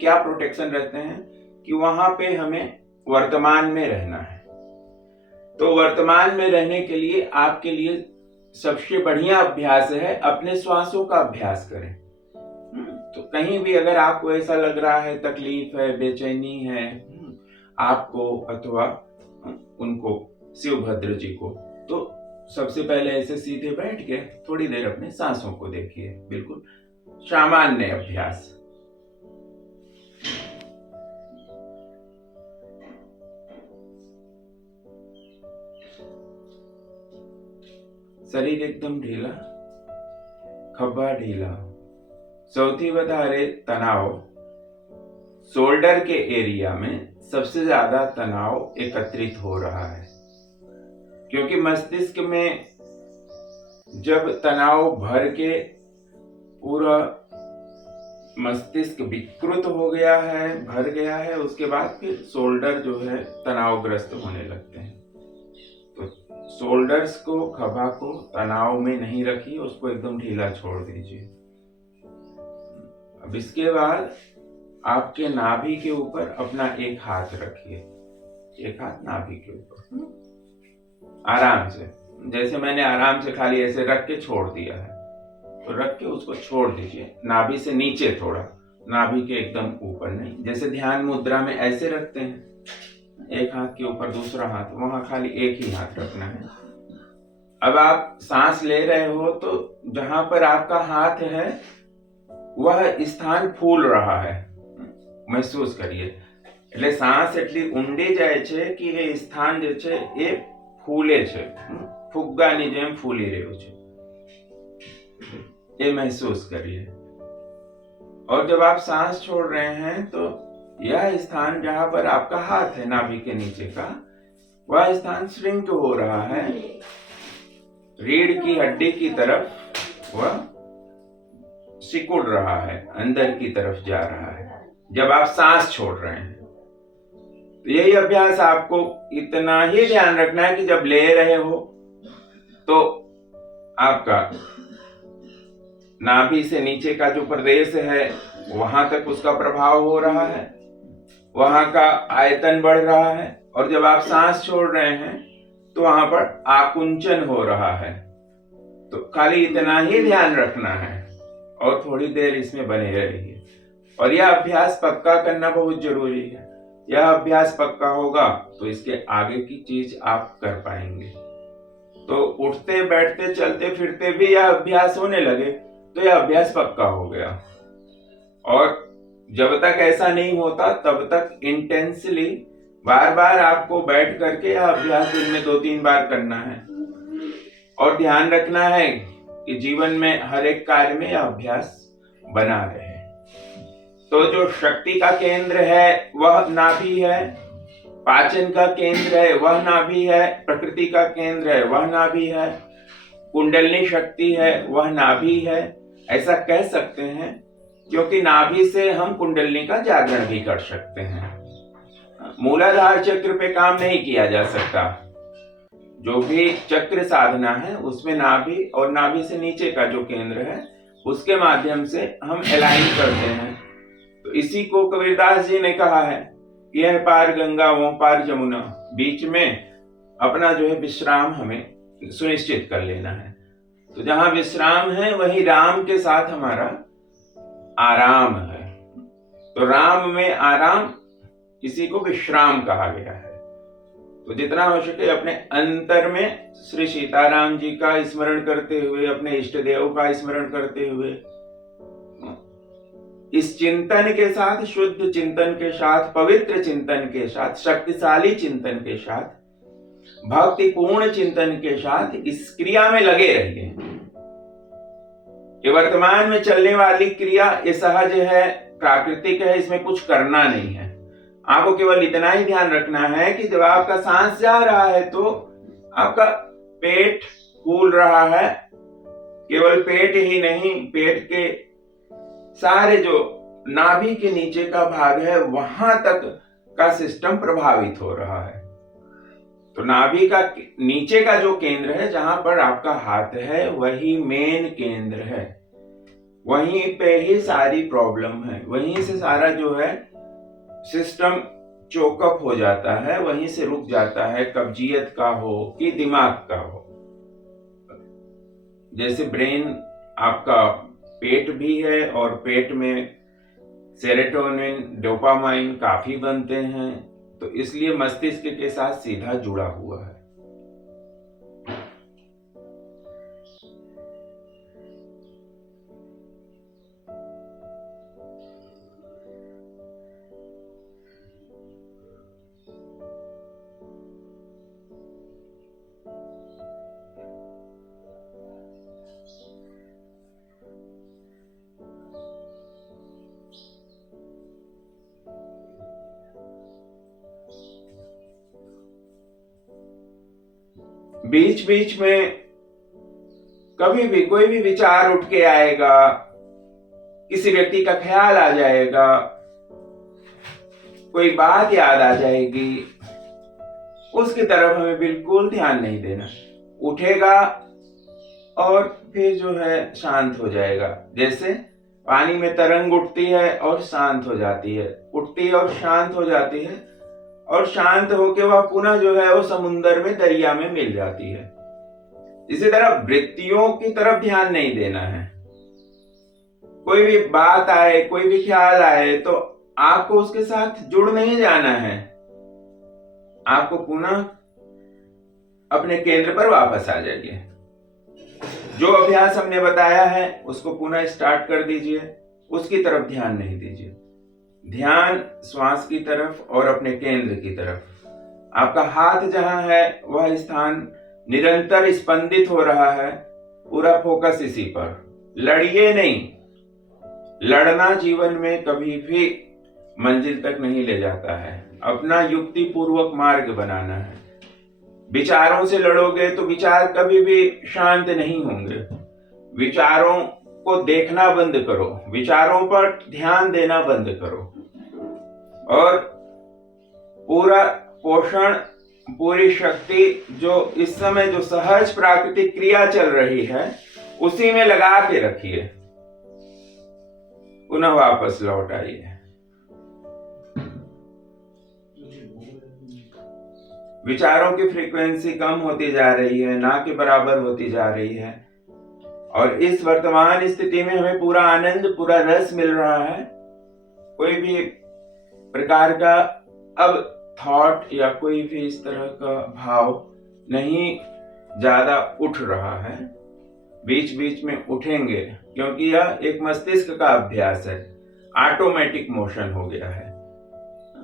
क्या प्रोटेक्शन रहते हैं कि वहां पे हमें वर्तमान में रहना है। तो वर्तमान में रहने के लिए आपके लिए सबसे बढ़िया अभ्यास है अपने श्वासों का अभ्यास करें। तो कहीं भी अगर आपको ऐसा लग रहा है, तकलीफ है, बेचैनी है आपको अथवा उनको, शिव भद्र जी को, तो सबसे पहले ऐसे सीधे बैठ के थोड़ी देर अपने सांसों को देखिए, बिल्कुल सामान्य अभ्यास। शरीर एकदम ढीला, खभा ढीला, સૌથી વધારે तनाव शोल्डर के एरिया में सबसे ज्यादा तनाव एकत्रित हो रहा है, क्योंकि मस्तिष्क में जब तनाव भर के पूरा मस्तिष्क विकृत हो गया है, भर गया है, उसके बाद फिर शोल्डर जो है तनावग्रस्त होने लगते हैं। तो शोल्डर्स को, खभा को तनाव में नहीं रखिए, उसको एकदम ढीला छोड़ दीजिए। अब इसके बाद आपके नाभि के ऊपर अपना एक हाथ रखिए, एक हाथ नाभि के ऊपर आराम से, जैसे मैंने आराम से खाली ऐसे रख के छोड़ दिया है, तो रख के उसको छोड़ दीजिए। नाभि से नीचे थोड़ा, नाभि के एकदम ऊपर नहीं। जैसे ध्यान मुद्रा में ऐसे रखते हैं, एक हाथ के ऊपर दूसरा हाथ, वहां खाली एक ही हाथ रखना है। अब आप सांस ले रहे हो तो जहां पर आपका हाथ है वह स्थान फूल रहा है, महसूस करिए। એટલે सांस એટલી ઊંડી જાય છે કે એ સ્થાન જે છે એ ફૂલે છે, ફુગ્ગાની જેમ ફૂલી રહ્યું છે, ये महसूस करिए। और जब आप सांस छोड़ रहे हैं तो यह स्थान जहां पर आपका हाथ है नाभि के नीचे का, वह स्थान श्रिंक हो रहा है, रीढ़ की हड्डी की तरफ वह सिकुड़ रहा है, अंदर की तरफ जा रहा है जब आप सांस छोड़ रहे हैं। तो यही अभ्यास आपको इतना ही ध्यान रखना है कि जब ले रहे हो तो आपका नाभि से नीचे का जो प्रदेश है वहां तक उसका प्रभाव हो रहा है, वहां का आयतन बढ़ रहा है, और जब आप सांस छोड़ रहे हैं तो वहां पर आकुंचन हो रहा है। तो खाली इतना ही ध्यान रखना है और थोड़ी देर इसमें बने रहिए। और यह अभ्यास पक्का करना बहुत जरूरी है। यह अभ्यास पक्का होगा तो इसके आगे की चीज आप कर पाएंगे। तो उठते बैठते चलते फिरते भी यह अभ्यास होने लगे तो यह अभ्यास पक्का हो गया। और जब तक ऐसा नहीं होता तब तक इंटेंसली बार बार आपको बैठ करके यह अभ्यास दिन में 2-3 बार करना है। और ध्यान रखना है कि जीवन में हर एक कार्य में यह अभ्यास बना रहे। तो जो शक्ति का केंद्र है वह नाभि है, पाचन का केंद्र है वह नाभि है, प्रकृति का केंद्र है वह नाभि है, कुंडलिनी शक्ति है वह नाभि है, ऐसा कह सकते हैं, क्योंकि नाभि से हम कुंडलिनी का जागरण भी कर सकते हैं। मूलाधार चक्र पे काम नहीं किया जा सकता। जो भी चक्र साधना है उसमें नाभि और नाभि से नीचे का जो केंद्र है उसके माध्यम से हम अलाइन करते हैं। तो इसी को कबीरदास जी ने कहा है, यह पार गंगा वो पार जमुना, बीच में अपना जो है विश्राम हमें सुनिश्चित कर लेना है। तो जहां विश्राम है वही राम के साथ हमारा आराम है। तो राम में आराम, इसी को विश्राम कहा गया है। तो जितना हो सके अपने अंतर में श्री सीताराम जी का स्मरण करते हुए, अपने इष्ट देव का स्मरण करते हुए, इस चिंतन के साथ, शुद्ध चिंतन के साथ, पवित्र चिंतन के साथ, शक्तिशाली चिंतन के साथ, भक्तिपूर्ण चिंतन के साथ इस क्रिया में लगे रहिए। ये वर्तमान में चलने वाली क्रिया ये सहज है, प्राकृतिक है, इसमें कुछ करना नहीं है। आपको केवल इतना ही ध्यान रखना है कि जब आपका सांस जा रहा है तो आपका पेट फूल रहा है। केवल पेट ही नहीं, पेट के सारे जो नाभि के नीचे का भाग है वहां तक का सिस्टम प्रभावित हो रहा है। तो नाभि का नीचे का जो केंद्र है, जहां पर आपका हाथ है, वही मेन केंद्र है। वहीं पे ही सारी प्रॉब्लम है, वहीं से सारा जो है सिस्टम चोकअप हो जाता है, वहीं से रुक जाता है, कब्जियत का हो कि दिमाग का हो। जैसे ब्रेन आपका पेट भी है और पेट में सेरोटोनिन, डोपामाइन काफी बनते हैं, तो इसलिए मस्तिष्क के साथ सीधा जुड़ा हुआ है। बीच बीच में कभी भी कोई भी विचार उठ के आएगा, किसी व्यक्ति का ख्याल आ जाएगा, कोई बात याद आ जाएगी, उसकी तरफ हमें बिल्कुल ध्यान नहीं देना। उठेगा और फिर जो है शांत हो जाएगा। जैसे पानी में तरंग उठती है और शांत हो जाती है, उठती है और शांत हो जाती है, और शांत होके वह पुनः जो है वो समुंदर में, दरिया में मिल जाती है। इसी तरह वृत्तियों की तरफ ध्यान नहीं देना है। कोई भी बात आए, कोई भी ख्याल आए, तो आपको उसके साथ जुड़ नहीं जाना है। आपको पुनः अपने केंद्र पर वापस आ जाइए। जो अभ्यास हमने बताया है उसको पुनः स्टार्ट कर दीजिए, उसकी तरफ ध्यान नहीं दीजिए। ध्यान श्वास की तरफ और अपने केंद्र की तरफ। आपका हाथ जहां है वह स्थान निरंतर स्पंदित हो रहा है, पूरा फोकस इसी पर। लड़िए नहीं, लड़ना जीवन में कभी भी मंजिल तक नहीं ले जाता है। अपना युक्ति पूर्वक मार्ग बनाना है। विचारों से लड़ोगे तो विचार कभी भी शांत नहीं होंगे। विचारों को देखना बंद करो, विचारों पर ध्यान देना बंद करो, और पूरा पोषण, पूरी शक्ति जो इस समय जो सहज प्राकृतिक क्रिया चल रही है उसी में लगा के रखिए। पुनः वापस लौट आइए। विचारों की फ्रीक्वेंसी कम होती जा रही है, ना के बराबर होती जा रही है, और इस वर्तमान स्थिति में हमें पूरा आनंद, पूरा रस मिल रहा है। कोई भी प्रकार का अब थॉट या कोई भी इस तरह का भाव नहीं ज्यादा उठ रहा है। बीच बीच में उठेंगे, क्योंकि यह एक मस्तिष्क का अभ्यास है, ऑटोमेटिक मोशन हो गया है।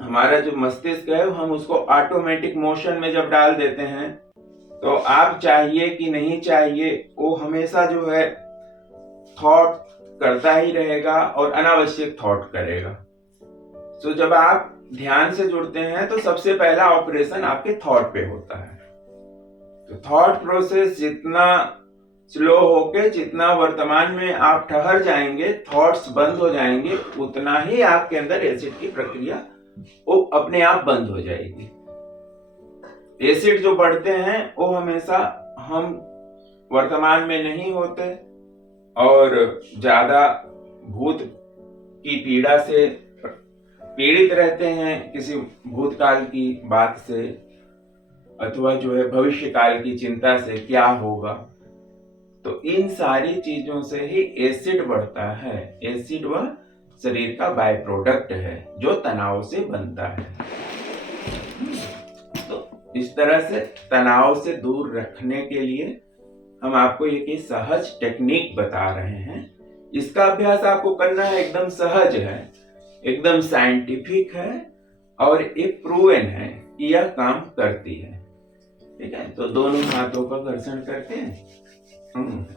हमारा जो मस्तिष्क है हम उसको ऑटोमेटिक मोशन में जब डाल देते हैं तो आप चाहिए कि नहीं चाहिए वो हमेशा जो है थॉट करता ही रहेगा और अनावश्यक थॉट करेगा। तो जब आप ध्यान से जुड़ते हैं तो सबसे पहला ऑपरेशन आपके थॉट पे होता है। तो थॉट प्रोसेस जितना स्लो होके, जितना वर्तमान में आप ठहर जाएंगे, थॉट्स बंद हो जाएंगे, उतना ही आपके अंदर एसिड की प्रक्रिया वो अपने आप बंद हो जाएगी। एसिड जो बढ़ते हैं वो हमेशा हम वर्तमान में नहीं होते और ज्यादा भूत की पीड़ा से पीड़ित रहते हैं, किसी भूतकाल की बात से अथवा जो है भविष्य काल की चिंता से क्या होगा। तो इन सारी चीजों से ही एसिड बढ़ता है। एसिड वह शरीर का बाय प्रोडक्ट है जो तनाव से बनता है। तो इस तरह से तनाव से दूर रखने के लिए हम आपको एक सहज टेक्निक बता रहे हैं। इसका अभ्यास आपको करना है, एकदम सहज है, एकदम साइंटिफिक है और एक प्रूवन है कि यह काम करती है। ठीक है, तो दोनों हाथों का घर्षण करते हैं।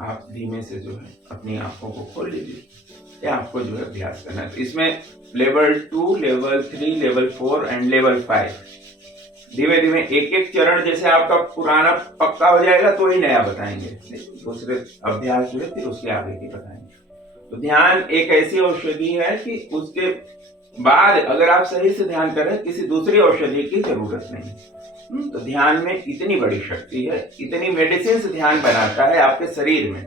आप धीमे से जो है अपनी आंखों को खोल लीजिए। ये आपको जो है अभ्यास करना है। इसमें level 2, level 3, level 4 and level 5 धीमे धीमे एक एक चरण, जैसे आपका पुराना पक्का हो जाएगा तो ही नया बताएंगे, दूसरे अभ्यास जो है फिर उसके आगे की बताएंगे। तो ध्यान एक ऐसी औषधि है कि उसके बाद अगर आप सही से ध्यान करें, किसी दूसरी औषधि की जरूरत नहीं। तो ध्यान में इतनी बड़ी शक्ति है, इतनी मेडिसिन से ध्यान बनाता है आपके शरीर में।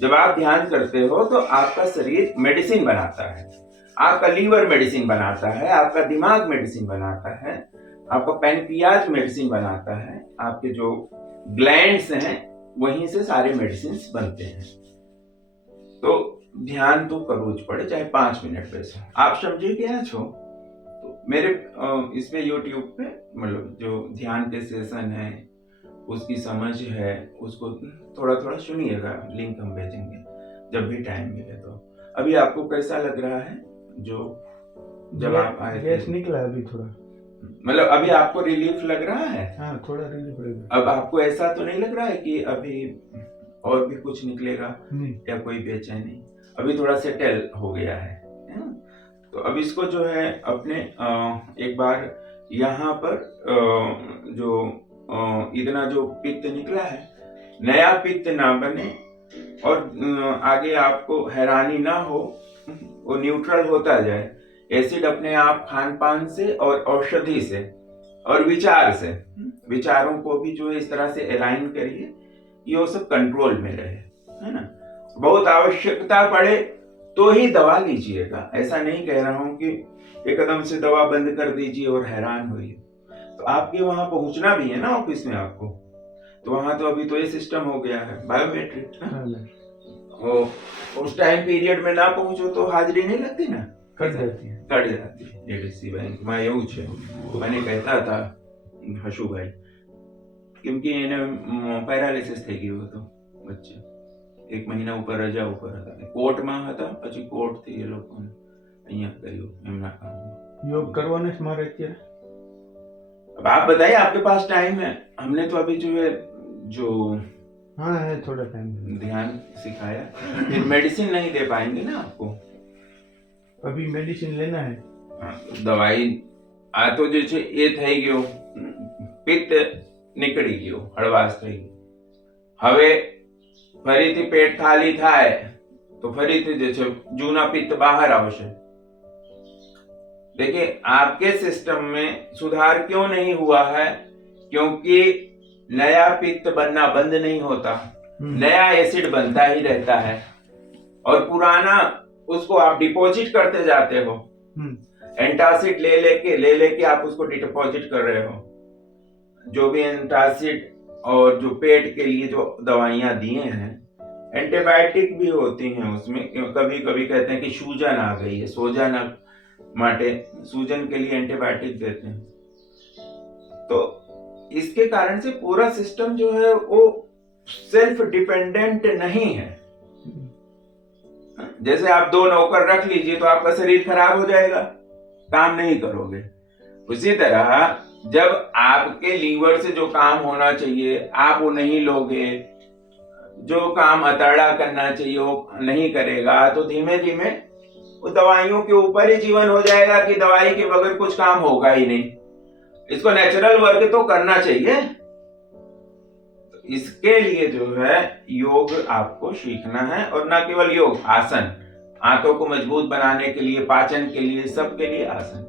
जब आप ध्यान करते हो तो आपका शरीर मेडिसिन बनाता है, आपका लीवर मेडिसिन बनाता है, आपका दिमाग मेडिसिन बनाता है, आपका पैनक्रियाज मेडिसिन बनाता है, आपके जो ग्लैंड्स हैं वहीं से सारे मेडिसिन बनते हैं। तो ध्यान तो करना पड़े, चाहे 5 मिनट वैसे आप समझे क्या छो। तो मेरे इस पे यूट्यूब पे मतलब जो ध्यान के सेशन है उसकी समझ है, उसको थोड़ा थोड़ा सुनिएगा, लिंक हम भेजेंगे जब भी टाइम मिले। तो अभी आपको कैसा लग रहा है? जो जब आप आए गैस निकला अभी थोड़ा, मतलब अभी आपको रिलीफ लग रहा है? हाँ थोड़ा रिलीफ लग अब आपको ऐसा तो नहीं लग रहा है कि अभी और भी कुछ निकलेगा नहीं। या कोई बेचैनी? अभी थोड़ा सेटल हो गया है ना? तो अब इसको जो है अपने एक बार यहाँ पर जो इतना जो पित्त निकला है, नया पित्त ना बने और आगे आपको हैरानी ना हो, वो न्यूट्रल होता जाए। एसिड अपने आप खान पान से और औषधि से और विचार से, विचारों को भी जो है इस तरह से अलाइन करिए कि वो सब कंट्रोल में रहे, है ना। बहुत आवश्यकता पड़े तो ही दवा लीजिएगा, ऐसा नहीं कह रहा हूं कि एकदम से दवा बंद कर दीजिए और हैरान होइए। तो आपके वहां पहुंचना भी है ना ऑफिस में आपको, तो वहां तो अभी तो ये सिस्टम हो गया है बायोमेट्रिक, उस टाइम पीरियड में ना पहुंचो तो हाजिरी नहीं लगती ना, कट जाती है। एडीसी बैंक में એવું છે। મને કહેતા હતા હશુભાઈ, કેમ કે એને પેરાલિસિસ થઈ ગયું હતું વચ્ચે, 1 મહિના ઉપર રજા ઉપર હતા, કોર્ટમાં હતા, પછી કોર્ટથી એ લોકોને અહીંયા કર્યું એમના કામ। योग करवाने से मारे क्या? अब आप बताइए, आपके पास टाइम है? हमने तो अभी जो है जो हाँ है थोड़ा टाइम, ध्यान सिखाया, फिर मेडिसिन नहीं दे पाएंगे ना आपको। अभी मेडिसिन लेना है। दवाई आ तो जो છે એ થઈ ગયો, પિત્ત નીકળી ગયો, હળવાશ થઈ ગઈ। હવે ફરીથી પેટ ખાલી થાય તો ફરીથી જે છે જૂના પિત્ત બહાર આવશે। देखिए आपके सिस्टम में सुधार क्यों नहीं हुआ है? क्योंकि नया पित्त बनना बंद नहीं होता, नया एसिड बनता ही रहता है और पुराना उसको आप डिपॉजिट करते जाते हो। एंटासिड ले लेके आप उसको डिपॉजिट कर रहे हो। जो भी एंटासिड और जो पेट के लिए जो दवाइयां दिए हैं, एंटीबायोटिक भी होती हैं उसमें। कभी कभी कहते हैं कि सूजन आ गई है, सोजन माटे सूजन के लिए एंटीबायोटिक देते हैं। तो इसके कारण से पूरा सिस्टम जो है वो सेल्फ डिपेंडेंट नहीं है। जैसे आप 2 नौकर रख लीजिए तो आपका शरीर खराब हो जाएगा, काम नहीं करोगे। उसी तरह जब आपके लीवर से जो काम होना चाहिए आप वो नहीं लोगे, जो काम अताड़ा करना चाहिए वो नहीं करेगा, तो धीमे धीमे वो दवाइयों के ऊपर ही जीवन हो जाएगा कि दवाई के बगैर कुछ काम होगा ही नहीं। इसको नेचुरल वर्क तो करना चाहिए। इसके लिए जो है योग आपको सीखना है, और ना केवल योग, आसन, आंतों को मजबूत बनाने के लिए, पाचन के लिए, सबके लिए आसन।